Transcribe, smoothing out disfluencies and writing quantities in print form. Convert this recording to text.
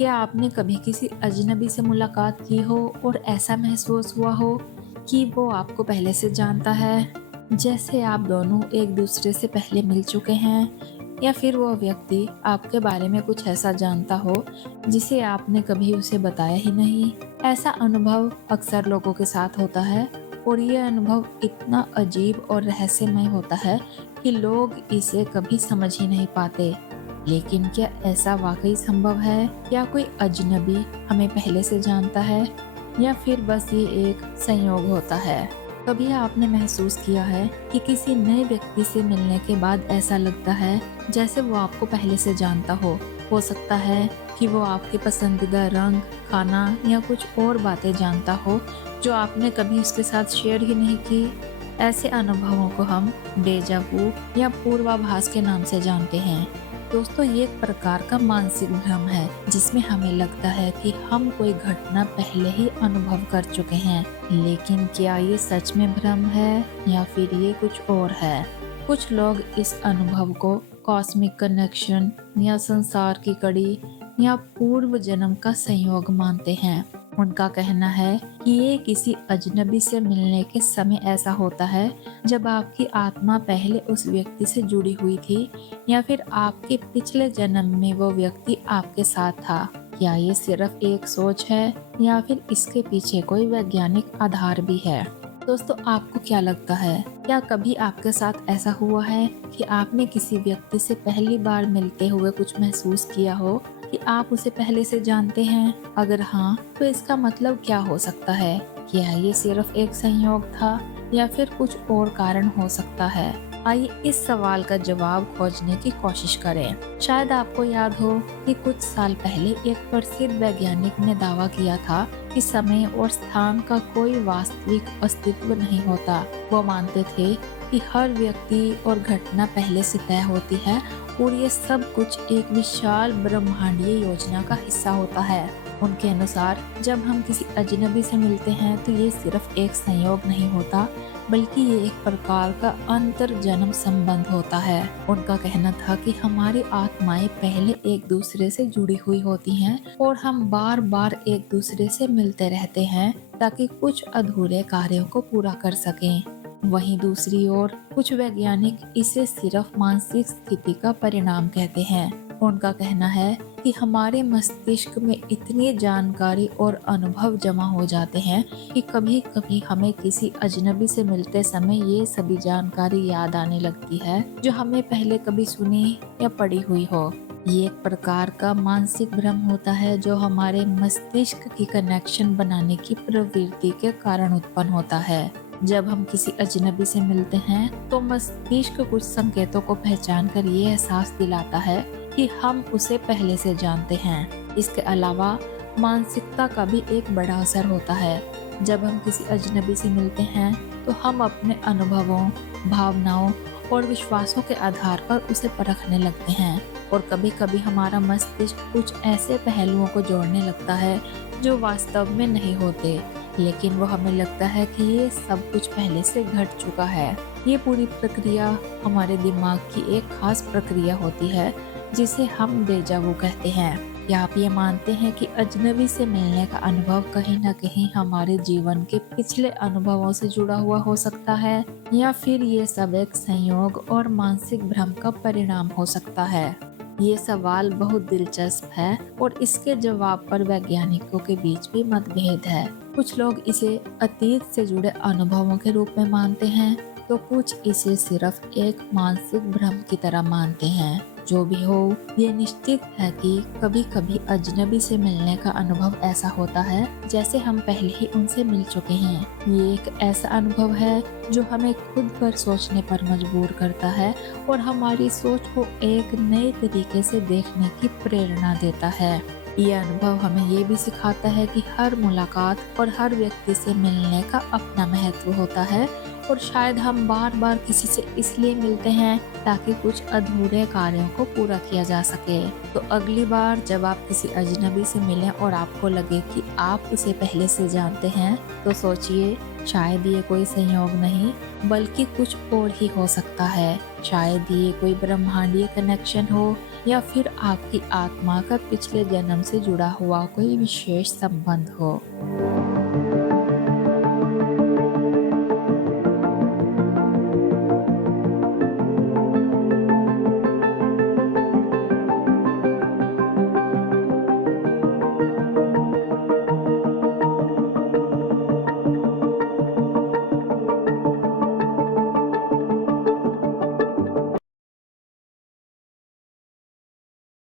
क्या आपने कभी किसी अजनबी से मुलाकात की हो और ऐसा महसूस हुआ हो कि वो आपको पहले से जानता है? जैसे आप दोनों एक दूसरे से पहले मिल चुके हैं, या फिर वो व्यक्ति आपके बारे में कुछ ऐसा जानता हो जिसे आपने कभी उसे बताया ही नहीं। ऐसा अनुभव अक्सर लोगों के साथ होता है और ये अनुभव इतना अजीब और रहस्यमय होता है कि लोग इसे कभी समझ ही नहीं पाते। लेकिन क्या ऐसा वाकई संभव है? क्या कोई अजनबी हमें पहले से जानता है, या फिर बस ये एक संयोग होता है? कभी आपने महसूस किया है कि किसी नए व्यक्ति से मिलने के बाद ऐसा लगता है जैसे वो आपको पहले से जानता हो सकता है कि वो आपके पसंदीदा रंग, खाना या कुछ और बातें जानता हो जो आपने कभी उसके साथ शेयर ही नहीं की। ऐसे अनुभवों को हम डेजा वू या पूर्वाभास के नाम से जानते हैं। दोस्तों, ये एक प्रकार का मानसिक भ्रम है जिसमें हमें लगता है कि हम कोई घटना पहले ही अनुभव कर चुके हैं। लेकिन क्या ये सच में भ्रम है या फिर ये कुछ और है? कुछ लोग इस अनुभव को कॉस्मिक कनेक्शन या संसार की कड़ी या पूर्व जन्म का संयोग मानते हैं। उनका कहना है कि ये किसी अजनबी से मिलने के समय ऐसा होता है जब आपकी आत्मा पहले उस व्यक्ति से जुड़ी हुई थी, या फिर आपके पिछले जन्म में वो व्यक्ति आपके साथ था। क्या ये सिर्फ एक सोच है या फिर इसके पीछे कोई वैज्ञानिक आधार भी है? दोस्तों, आपको क्या लगता है? क्या कभी आपके साथ ऐसा हुआ है कि आपने किसी व्यक्ति से पहली बार मिलते हुए कुछ महसूस किया हो कि आप उसे पहले से जानते हैं? अगर हाँ, तो इसका मतलब क्या हो सकता है? क्या ये सिर्फ एक संयोग था या फिर कुछ और कारण हो सकता है? आइए इस सवाल का जवाब खोजने की कोशिश करें। शायद आपको याद हो कि कुछ साल पहले एक प्रसिद्ध वैज्ञानिक ने दावा किया था कि समय और स्थान का कोई वास्तविक अस्तित्व नहीं होता। वो मानते थे कि हर व्यक्ति और घटना पहले से तय होती है और ये सब कुछ एक विशाल ब्रह्मांडीय योजना का हिस्सा होता है। उनके अनुसार जब हम किसी अजनबी से मिलते हैं तो ये सिर्फ एक संयोग नहीं होता, बल्कि ये एक प्रकार का अंतर जन्म संबंध होता है। उनका कहना था कि हमारी आत्माएं पहले एक दूसरे से जुड़ी हुई होती हैं और हम बार बार एक दूसरे से मिलते रहते हैं ताकि कुछ अधूरे कार्यों को पूरा कर सकें। वहीं दूसरी ओर कुछ वैज्ञानिक इसे सिर्फ मानसिक स्थिति का परिणाम कहते हैं। उनका कहना है कि हमारे मस्तिष्क में इतनी जानकारी और अनुभव जमा हो जाते हैं कि कभी कभी हमें किसी अजनबी से मिलते समय ये सभी जानकारी याद आने लगती है जो हमें पहले कभी सुनी या पढ़ी हुई हो। ये एक प्रकार का मानसिक भ्रम होता है जो हमारे मस्तिष्क की कनेक्शन बनाने की प्रवृत्ति के कारण उत्पन्न होता है। जब हम किसी अजनबी से मिलते हैं तो मस्तिष्क कुछ संकेतों को पहचान कर ये एहसास दिलाता है कि हम उसे पहले से जानते हैं। इसके अलावा मानसिकता का भी एक बड़ा असर होता है। जब हम किसी अजनबी से मिलते हैं तो हम अपने अनुभवों, भावनाओं और विश्वासों के आधार पर उसे परखने लगते हैं, और कभी कभी हमारा मस्तिष्क कुछ ऐसे पहलुओं को जोड़ने लगता है जो वास्तव में नहीं होते, लेकिन वो हमें लगता है कि ये सब कुछ पहले से घट चुका है। ये पूरी प्रक्रिया हमारे दिमाग की एक खास प्रक्रिया होती है जिसे हम डेजा वू कहते हैं। क्या आप ये मानते हैं कि अजनबी से मिलने का अनुभव कहीं न कहीं हमारे जीवन के पिछले अनुभवों से जुड़ा हुआ हो सकता है, या फिर ये सब एक संयोग और मानसिक भ्रम का परिणाम हो सकता है? ये सवाल बहुत दिलचस्प है और इसके जवाब पर वैज्ञानिकों के बीच भी मतभेद है। कुछ लोग इसे अतीत से जुड़े अनुभवों के रूप में मानते हैं, तो कुछ इसे सिर्फ एक मानसिक भ्रम की तरह मानते हैं। जो भी हो, ये निश्चित है कि कभी कभी अजनबी से मिलने का अनुभव ऐसा होता है जैसे हम पहले ही उनसे मिल चुके हैं। ये एक ऐसा अनुभव है जो हमें खुद पर सोचने पर मजबूर करता है और हमारी सोच को एक नए तरीके से देखने की प्रेरणा देता है। ये अनुभव हमें ये भी सिखाता है कि हर मुलाकात और हर व्यक्ति से मिलने का अपना महत्व होता है, और शायद हम बार बार किसी से इसलिए मिलते हैं ताकि कुछ अधूरे कार्यों को पूरा किया जा सके। तो अगली बार जब आप किसी अजनबी से मिलें और आपको लगे कि आप उसे पहले से जानते हैं, तो सोचिए शायद ये कोई संयोग नहीं बल्कि कुछ और ही हो सकता है। शायद ये कोई ब्रह्मांडीय कनेक्शन हो या फिर आपकी आत्मा का पिछले जन्म से जुड़ा हुआ कोई विशेष संबंध हो।